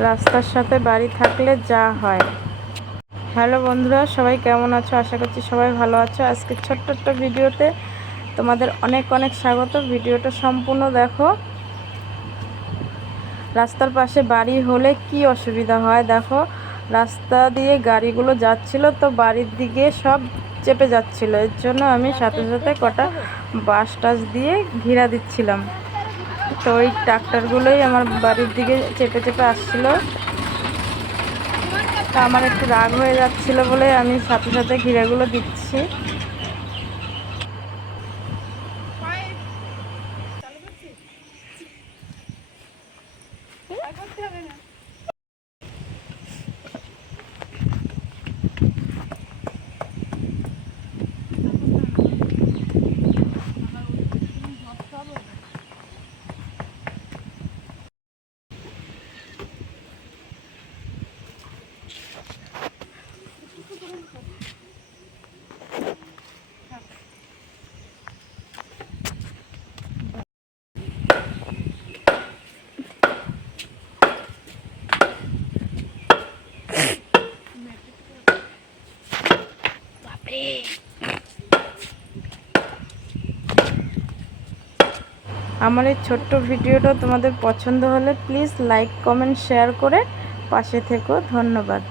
রাস্তার সাথে বাড়ি থাকলে যা হয়। হ্যালো বন্ধুরা, সবাই কেমন আছো? আশা করছি সবাই ভালো আছো। আজকে ছোট্ট একটা ভিডিওতে তোমাদের অনেক অনেক স্বাগত। ভিডিওটা সম্পূর্ণ দেখো। রাস্তার পাশে বাড়ি হলে কি অসুবিধা হয় দেখো। রাস্তা দিয়ে গাড়িগুলো যাচ্ছিল তো বাড়ির দিকে সব চেপে যাচ্ছিল। এর জন্য আমি সাথে সাথে কটা বাস টাস দিয়ে ঘিরা দিচ্ছিলাম। তো ওই ট্রাক্টারগুলোই আমার বাড়ির দিকে চেপে চেপে আসছিল। তা আমার একটু রাগ হয়ে যাচ্ছিল বলে আমি সাথে সাথে ঘিরাগুলো দিচ্ছি। আমার এই ছোট্ট ভিডিওটা তোমাদের পছন্দ হলে প্লিজ লাইক কমেন্ট শেয়ার করে পাশে থেকো। ধন্যবাদ।